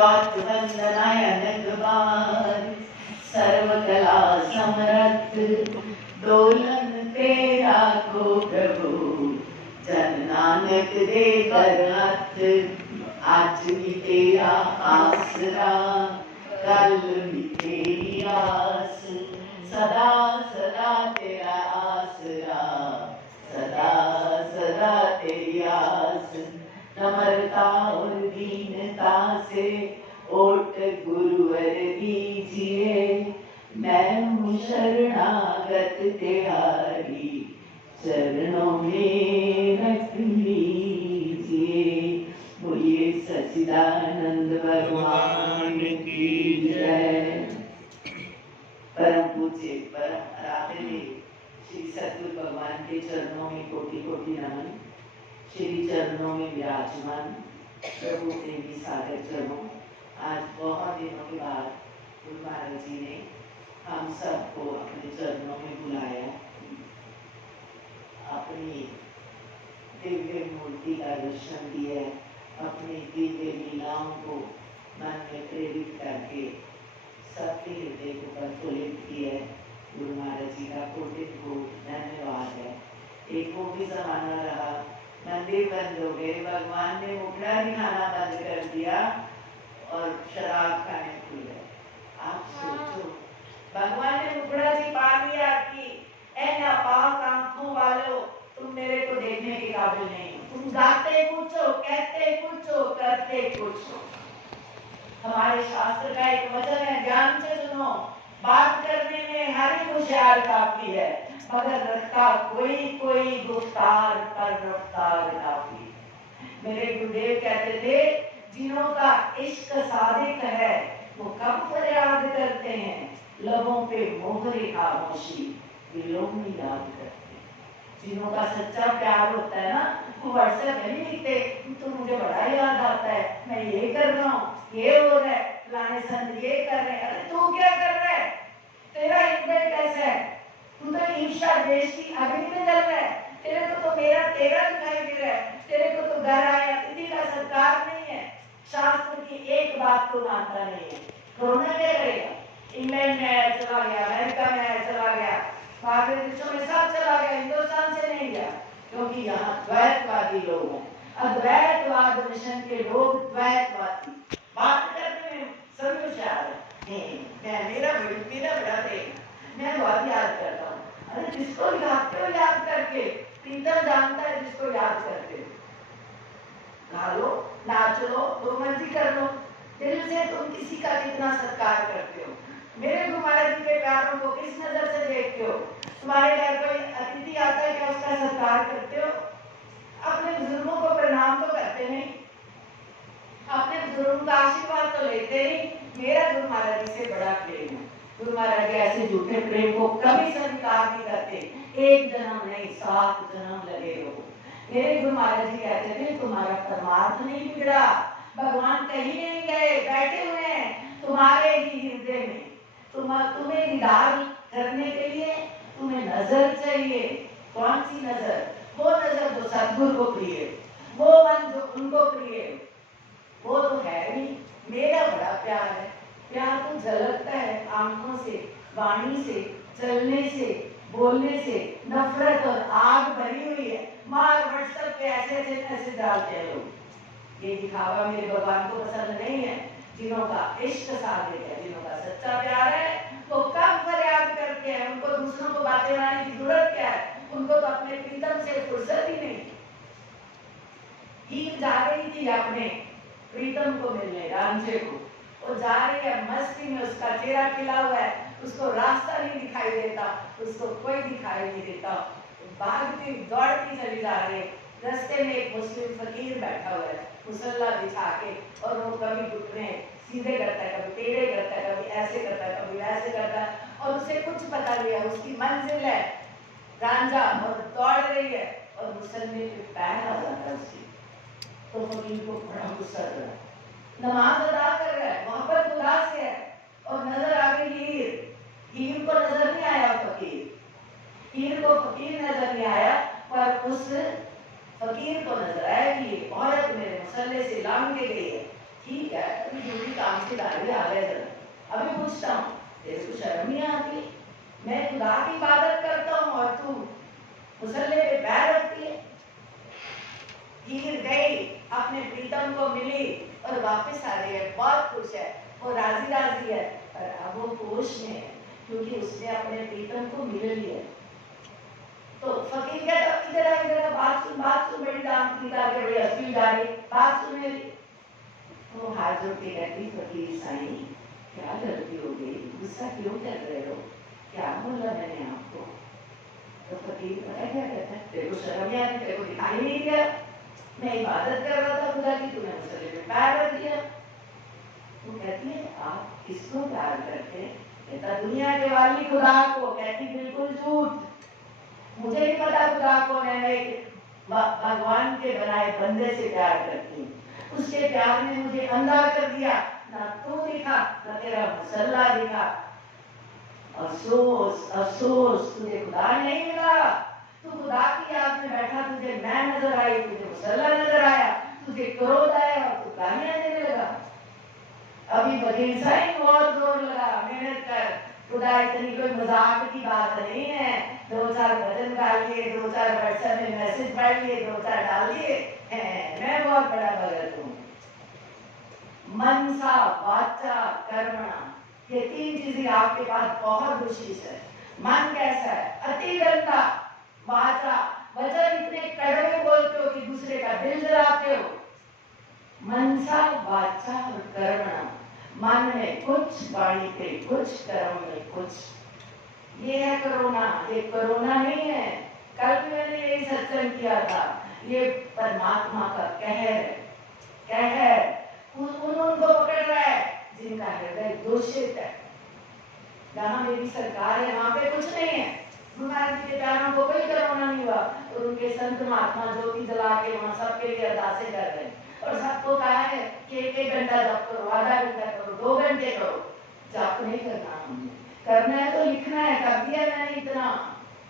जगद्दौत वंदनायन कुमार, सर्वकला समर्थ Dolan तेरा को प्रभु, जन नानक दे कर हाथ, आज भी तेरा आसरा, कल भी तेरी आस, सदा सदा तेरा आसरा, सदा सदा तेरी आस। नम्रता और दीनता से ओट गुरुवर दीजिए, मैं हूँ शरणागत तेरी, चरणों में रख लीजिए। बोलिए सच्चिदानंद भगवान की जय। परम पूज्य परम आराध्य श्री सद्गुरु भगवान के चरणों में कोटि कोटि नमन। श्री चरणों में विराजमान प्रभु प्रेमी सागर चरणों, आज बहुत दिनों के बाद गुरु महाराज जी ने हम सबको अपने चरणों में बुलाया, अपनी दिव्य मूर्ति का दर्शन दिया, अपनी दिव्य लीलाओं को मन में प्रेरित करके सबके हृदय को प्रफुल्लित किया। गुरु महाराज जी का कोटि कोटि धन्यवाद है। एक वो भी जमाना रहा, मंदिर बंद हो गए, भगवान ने मुखड़ा दिखाना बंद कर दिया और शराब खाने खुल गए। आप सोचो, भगवान ने मुखड़ा दिखा दिया कि ऐ नापाक आंखों वालों, तुम मेरे को देखने के काबिल नहीं हो। तुम गाते कुछ हो, कहते कुछ हो, करते कुछ हो। हमारे शास्त्र का एक वचन है, ध्यान से सुनो, बात करने में हर एक होशियार काफी है, मगर रखता कोई कोई गुफ्तार पर रफ्तार काफी। मेरे गुरुदेव कहते थे, जिन्हों का इश्क सादिक है वो कब फरियाद करते हैं, लबों पे मोहरे खामोशी दिलों में याद करते हैं। जिन्हों का सच्चा प्यार होता है ना, वो व्हाट्सएप नहीं लिखते, तो मुझे बड़ा याद आता है, मैं ये कर रहा हूँ, ये हो रहा है, फलाने संत ये कर रहे हैं। अरे तू क्या कर रहा है? तेरा हृदय कैसा है? तू तो ईर्ष्या द्वेष की अग्नि में जल रहा है। तेरे को तो मेरा तेरा दिखाई दे रहा है। तेरे को तो घर आया अतिथि का सत्कार नहीं है। शास्त्र की एक बात को मानता नहीं है। कोरोना क्या करेगा? इंग्लैंड में आया चला गया, अमेरिका में आया चला गया, बाहर देशों में सब चला गया, हिंदुस्तान से नहीं गया, क्योंकि यहाँ द्वैतवादी लोग हैं। अद्वैतवाद मिशन के लोग द्वैतवादी बात करने में सभी होशियार है। मेरा बड़ा प्रेम, मैं बहुत याद करता हूँ। अरे जिसको याद करो, याद करके प्रीतम जानता है जिसको याद करते हो। गा लो, नाच लो, जो मर्जी कर लो, दिल से तुम किसी का कितना सत्कार करते हो। मेरे गुरु महाराज जी के प्यारों को किस नजर से देखते हो? तुम्हारे घर कोई अतिथि आता है, क्या उसका सत्कार करते हो? अपने बुजुर्गों को प्रणाम तो करते नहीं, अपने बुजुर्गों का आशीर्वाद तो लेते नहीं। मेरा गुरु महाराज जी से बड़ा प्रेम है। गुरु महाराज जी ऐसे झूठे प्रेम को कभी स्वीकार नहीं करते। एक जन्म नहीं, 7 जन्म लगे हो। मेरे गुरु महाराज जी कहते थे, तुम्हारा परमार्थ नहीं बिगड़ा, भगवान कहीं नहीं गए, बैठे हुए हैं तुम्हारे ही हृदय में। तुम्हें दीदार करने के लिए तुम्हें नजर चाहिए। कौन सी नजर? वो नजर जो सद्गुरु को प्रिय, वो मन जो उनको प्रिय, वो तो है नहीं। मेरा बड़ा प्यार है। प्यार तो झलकता है आंखों से, वाणी से, चलने से, बोलने से। नफरत और आग भरी हुई है। मार व्हाट्सएप पे ऐसे मैसेज डालते हैं लोग। ये दिखावा मेरे भगवान को पसंद नहीं है। जिन्हों का इश्क सादिक है, जिन्हों का सच्चा प्यार है, वो कब फरियाद करते हैं। उनको दूसरों को बातें बनाने की जरूरत क्या है? उनको तो अपने प्रीतम से फुर्सत ही नहीं। हीर जा रही थी अपने प्रीतम को मिलने, रांझे को। वो जा रही है मस्ती में, उसका चेहरा खिला हुआ है, उसको रास्ता नहीं दिखाई देता, उसको कोई दिखाई नहीं देता। भागती दौड़ती चली जा रही है। रास्ते में एक मुस्लिम फकीर बैठा हुआ है, मुसल्ला बिछा के, और वो कभी घुटने सीधे करता है, कभी टेढ़े करता है, कभी ऐसे करता है, कभी वैसे करता है, और उसे कुछ पता नहीं है। उसकी मंजिल है रांझा, और दौड़ रही है, और मुसल्ले पे पैर आ जाता है उसकी। तो फकीर को बड़ा गुस्सा चढ़ा, नमाज अदा कर रहा है, वहां पर खुदा से है, और नजर आ गई हीर। हीर को नजर नहीं आया फकीर, हीर को फकीर नजर नहीं आया, पर उस फकीर को नजर आया कि ये औरत मेरे मुसल्ले से लांग के गई है। ठीक है, अभी जरूरी काम से गाड़ी आ गए जरा। अभी पूछता हूँ, तेरे को शर्म नहीं आती? मैं खुदा की इबादत करता हूँ और तू मुसल्ले पे पैर रखती है। गिर गई, अपने प्रीतम को मिली और वापस आ रही है, बहुत खुश है, वो राजी राजी है, पर अब वो होश में है क्योंकि उसने अपने प्रीतम को मिल लिया। तो फकीर कहता इधर बात सुन, बड़ी दाम निकाल के बड़ी हंसी जा रही, बात सुन मेरी। तो हाथ जोड़ के कहती, फकीर साईं क्या गलती हो गई, गुस्सा क्यों कर रहे हो, क्या बोला मैंने आपको? तो फकीर पता क्या कहता है, तेरे को शर्म नहीं आती, तेरे को दिखाई नहीं दिया, मैं इबादत कर रहा था खुदा की, तूने मुसल्ले में पैर रख दिया। वो कहती है आप किसको प्यार करते? कहता दुनिया के वाली खुदा को। कहती बिल्कुल झूठ, मुझे नहीं पता खुदा कौन है, मैं भगवान के बनाए बंदे से प्यार करती हूँ। उसके प्यार ने मुझे अंधा कर दिया, ना तू दिखा ना तेरा मुसल्ला दिखा। अफसोस अफसोस, तुझे खुदा नहीं मिला। तू खुदा की याद में बैठा, तुझे मैं नजर आई, तुझे मुसल्ला नजर आया, तुझे क्रोध आया और तू गालियां देने लगा। अभी फकीर साईं बहुत जोर लगा, मेहनत कर, खुदा इतनी कोई मजाक की बात नहीं है। 2-4 भजन गा लिए, 2-4 व्हाट्सएप में मैसेज पढ़ लिए, 2-4 डाल दिए, मैं बहुत बड़ा भगत हूँ। मनसा वाचा कर्मणा, ये 3 चीजें आपके पास बहुत विशेष है। मन कैसा है? अति गंदा। वाचा, वचन इतने कड़वे बोलते हो कि दूसरे का दिल जलाते हो। मनसा वाचा और कर्मणा, मन में कुछ, वाणी पे कुछ, कर्म में कुछ। ये है कोरोना, ये कोरोना नहीं है। कल भी मैंने यही सत्संग किया था, ये परमात्मा का कहर उनको पकड़ रहा है जिनका हृदय दूषित है। जहाँ मेरी सरकार है वहां पे कुछ नहीं है, महाराज जी के प्यारों को कोई कोरोना नहीं हुआ और उनके संत महात्मा ज्योति जला के वहां सबके लिए अरदासें कर रहे हैं और सबको कहा है कि 1 घंटा जप करो, आधा घंटा करो, 2 घंटे करो। जप नहीं करना, हमने करना है तो लिखना है, कर दिया मैंने इतना।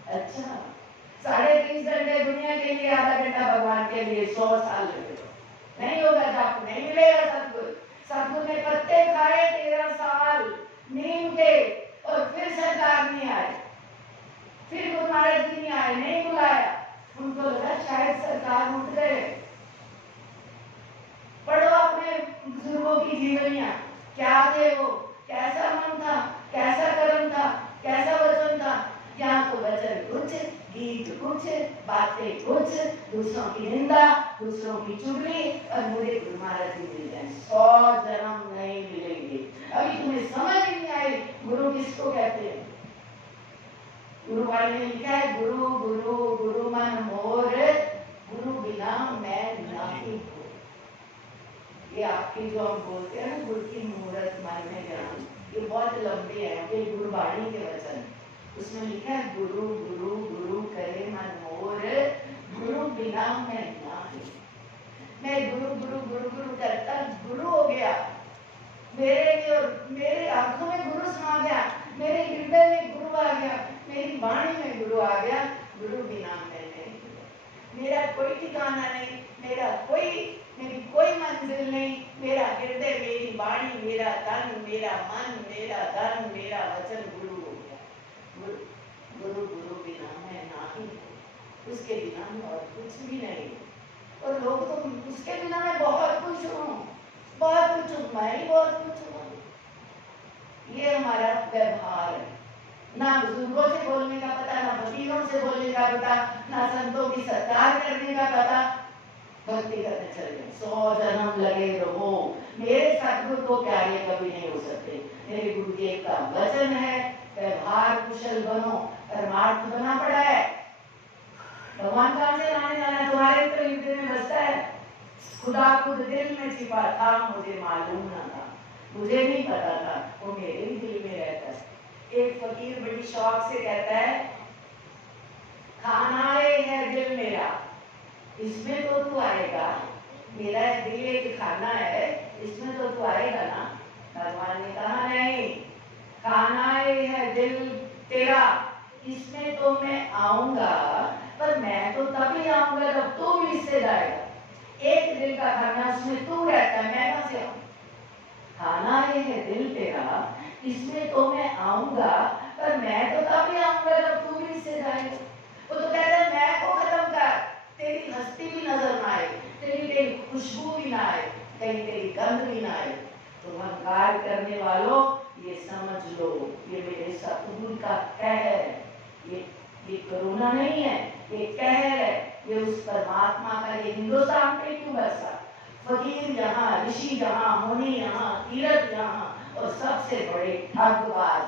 अच्छा, 3.5 घंटे दुनिया के लिए, आधा घंटा भगवान के लिए, 100 साल लगे तो नहीं होगा, जप नहीं मिलेगा। सतगुरु ने पत्ते खाए 13 साल नीम के और फिर सरकार नहीं आए, फिर गुरु महाराज जी नहीं आए, नहीं बुलाया। उनको लगा शायद सरकार उठ गए। पढ़ो अपने बुजुर्गों की जीवनियां, क्या थे वो, कैसा मन था, कैसा कर्म था, कैसा वचन था। यहाँ तो वचन कुछ, गीत कुछ, बातें कुछ, दूसरों की निंदा, दूसरों की चुगली, और मुझे गुरु महाराज जी मिल जाए, 100 जन्म नहीं मिलेंगे। अभी तुम्हें समझ ही नहीं आई गुरु किसको कहते हैं। गुरु वाले ने लिखा है, गुरु गुरु गुरु मन मोर, गुरु बिना मैं नहीं हूँ। ये आपकी जो हम बोलते हैं ना, गुरु की मूर्त मन में ज्ञान, ये बहुत लंबे हैं, ये गुरुवाणी के वचन। उसमें लिखा है गुरु गुरु गुरु करे मन मोर, गुरु बिना मैं नहीं। मैं गुरु गुरु गुरु गुरु करता गुरु हो गया, मेरे आंखों में गुरु समा गया, मेरे हृदय में गुरु आ गया, मेरी वाणी में गुरु आ गया। गुरु बिना मैं नहीं, मेरा कोई ठिकाना नहीं, मेरी कोई मंजिल नहीं। मेरा हृदय, मेरी वाणी, मेरा तन, मेरा मन, मेरा धन, मेरा वचन गुरु हो गया। गुरु गुरु बिना मैं नहीं, उसके बिना मैं और कुछ भी नहीं। और लोग तो उसके बिना मैं बहुत कुछ हूँ, बहुत कुछ हूँ, मैं ही बहुत कुछ हूँ। ये हमारा व्यवहार है, ना बुजुर्गों से बोलने का पता, ना वकीलों से बोलने का पता, ना संतों की सत्कार करने का पता। भक्ति करने चल गए, 100 जन्म लगे रहो। मेरे सतगुरु को प्यारे कभी नहीं हो सकते। मेरे गुरुदेव का वचन है, व्यवहार कुशल बनो, परमार्थ बना पड़ा है। भगवान कहाँ से लाने जाना है? तुम्हारे तो हृदय में बसता है। खुदा खुद दिल में छिपा था, मुझे मालूम न था, मुझे नहीं पता था, वो मेरे ही दिल में रहता है। एक फकीर बड़ी शौक से कहता है, खाना है दिल मेरा, इसमें तो तू आएगा। मेरा दिल एक खाना है, इसमें तो तू आएगा ना? भगवान ने कहा नहीं, खाना है दिल तेरा, इसमें तो मैं आऊंगा, पर मैं तो तभी आऊंगा जब तू भी इससे जाएगा। एक दिल का खाना, उसमें तू रहता है, मैं कहां से आऊं? खाना ये है दिल तेरा, इसमें तो मैं आऊंगा, पर मैं तो तभी आऊंगा जब तू भी इससे जाएगा। वो तो कहता है मैं को खत्म कर, तेरी हस्ती भी नजर ना आए, तेरी खुशबू भी ना आए, कहीं तेरी गंध भी ना आए। तो अहंकार करने वालों ये समझ लो, ये मेरे सतगुरु का कहर है, ये कोरोना नहीं है, ये कहर है, ये उस परमात्मा का। ये हिंदुस्तान पे क्यों बरसा? फकीर यहाँ, ऋषि यहाँ, मुनि यहाँ, तीर्थ यहाँ, और सबसे बड़े ठगबाज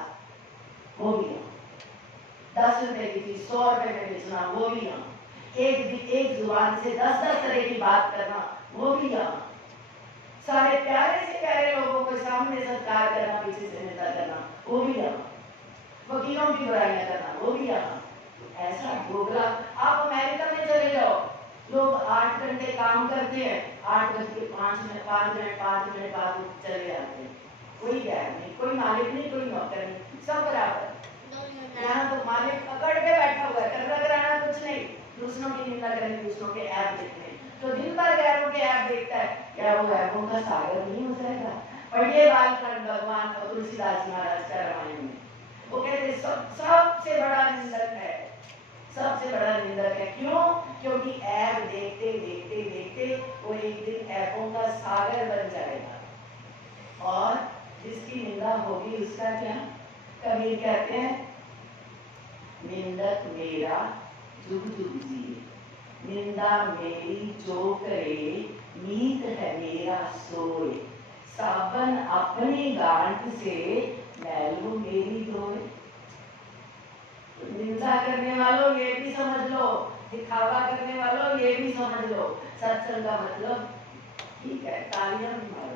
वो भी यहाँ। 10 रुपए की चीज 100 रुपए में बेचना वो भी यहाँ। एक जुबान से 10-10 तरह की बात करना वो भी यहाँ। सारे प्यारे से प्यारे लोगों को सामने सत्कार करना, पीछे से निंदा करना वो भी यहाँ। फकीरों की बुराइयां करना वो भी यहाँ। ऐसा डोगरा। आप अमेरिका में चले जाओ, लोग 8 घंटे काम करते हैं, 8:05 बाद चले जाते हैं। कोई गैर नहीं, कोई मालिक नहीं, कोई नौकर नहीं, सब बराबर। यहाँ तो मालिक पकड़ के बैठा हुआ है, टर्रा कराना कुछ नहीं, दूसरों की निंदा करनी, दूसरों के ऐप देखने। तो दिन भर गैरों के ऐप देखता है, क्या वो ऐपों का सागर नहीं हो जाएगा? पढ़िए बालखंड भगवान और तुलसीदास महाराज का रामायण में, वो कहते सबसे बड़ा निंदक है, सबसे बड़ा निंदक है। क्यों? क्योंकि ऐप देखते देखते देखते वो एक दिन ऐपों का सागर बन जाएगा, और जिसकी निंदा होगी उसका क्या? कबीर कहते हैं, निंदक मेरा जुग जुग जिए, निंदा मेरी जो करे, नीत है मेरा सोए, साबन अपनी गांठ से मैलू मेरी धोए। निंदा करने वालों ये भी समझ लो, दिखावा करने वालों ये भी समझ लो, सत्संग का मतलब ठीक है तालियां भी मारो,